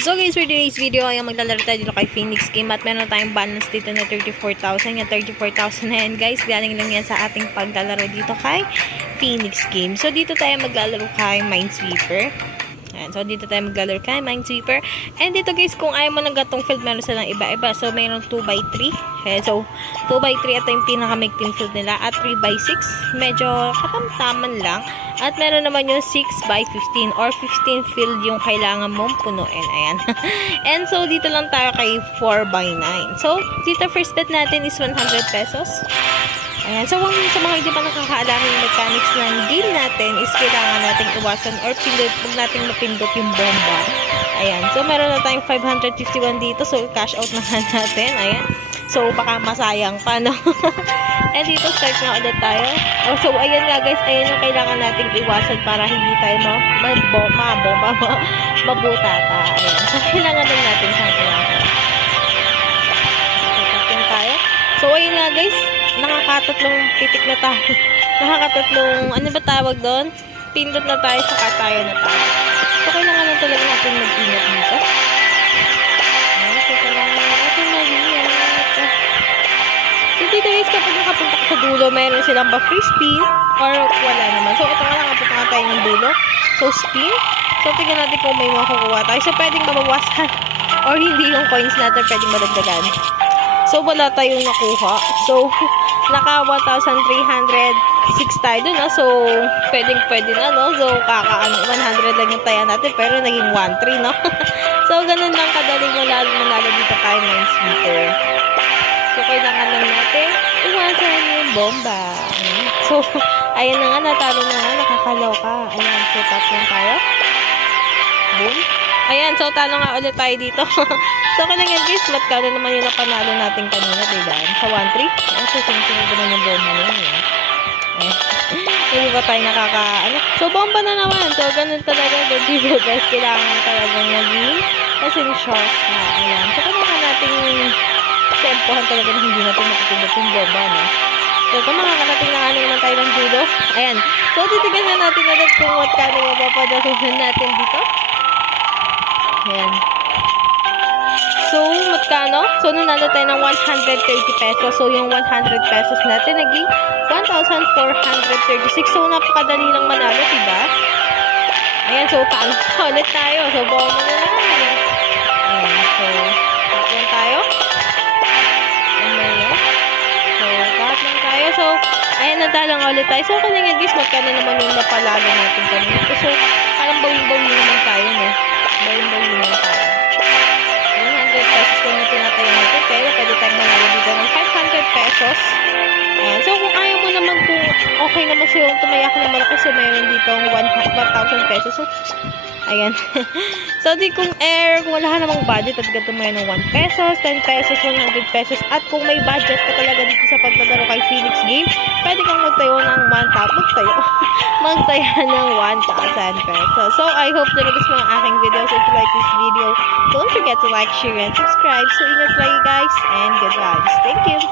So guys, for today's video ay maglalaro tayo dito kay Phoenix Game at meron tayong balance dito na 34,000. Yung 34,000 na yan guys, galing lang yan sa ating paglalaro dito kay Phoenix Game. So dito tayo maglalaro kay Minesweeper. Ayan, so dito tayo maglalaro kay Minesweeper. And dito guys, kung ayaw mo ng gatong field, meron silang iba-iba. So mayroong 2x3. Ayan, so 2x3 ito yung pinakamigting field nila. At 3x6, medyo katamtaman lang. At meron naman yung 6x15 or 15 field yung kailangan mong punuin. Ayan. And so, dito lang tayo kay 4x9. So, dito first bet natin is 100 pesos. Ayan. So, sa mga hindi pa nakakaalam yung mechanics ng game natin is kailangan natin iwasan or huwag natin mapindot yung bomba. Ayan. So, meron na tayong 551 dito. So, cash out na natin. Ayan. So, baka masayang pa, no? And dito, start na ulit tayo. Oh, so, ayan nga guys, ayan yung kailangan nating iwasan para hindi tayo mabutata. Ayan. So, kailangan din natin siyang iwasan. So, tapping tayo. So, ayan nga guys, nakakatatlong pitik na tayo. Nakakatatlong, ano ba tawag doon? Pindot na tayo, saka tayo na tayo. So, kailangan na talaga natin mag-ingat dito. Ayan, so, kailangan natin mag-ingat. So, dito guys, kapag nakapunta ka sa dulo, mayroon silang pa free spin or wala naman. So, ito nga lang, punta nga tayo ng dulo. So, spin. So, tignan natin kung may makukuha tayo. So, pwedeng mabawasan or hindi yung coins natin pwedeng madagdagan. So, wala tayong nakuha. So, naka 1,306 tayo dun, no? So, pwede na, no? So, 100 lang yung taya natin, pero naging 1,3, no? So, ganun lang kadaling manalo dito tayo Minesweeper. So, kailangan lang natin iwasan yung bomba. So, ayan na nga, natalo na nga, nakakaloka. Ayan, so, tap lang tayo. Boom. Ayan, so, talo nga ulit tayo dito. So, kailangan yan, guys, magkano naman yung napanalo natin kanina, diba? Sa 1-3. Ayan, so, sunod naman yung bomba na yun. Ayan. Hindi ba tayo So, bomba na naman. So, ganun talaga. Dito, guys, kailangan talagang maging pasensyosa. Ayan. So, kailangan natin tempohan talaga na hindi natin matutulog yung bomba, no? So, ito makakarating na naman tayo ng dulo. Ayan. So, titigan na natin ulit kung what kano mapapadasuhan natin dito. Ayan. So, magkano? So, nanalo tayo ng 130 pesos. So, yung 100 pesos natin naging 1,436. So, napakadali lang manalo, diba? Ayan. So, talo ulit tayo. So, bomba na lang. Ayan. So, tapos tayo. So, ayan, nadalang ulit tayo. So, kanina guys, magkano naman yung napalalo natin kanina. So, parang bawing-bawi naman tayo, no? Bawing-bawi naman tayo. 100 pesos lang yung tinatayo natin. Pero, pwede tayong manalo dito ng 500 pesos. Ayan. So, kung ayaw mo naman, kung okay naman sa'yo, tumayak na malaki, so, mayroon dito 1,000 pesos. So, ayan. So, kung wala ka namang budget at gato mo yan ng 1 pesos, 10 pesos, 100 pesos, at kung may budget ka talaga dito sa paglalaro kay Phoenix Game, pwede kang magtayo ng magtaya ng 1,000 pesos. So, I hope na nabis mo ang aking video. So, if you like this video, don't forget to like, share, and subscribe. So, ingat lagi guys, and good vibes. Thank you!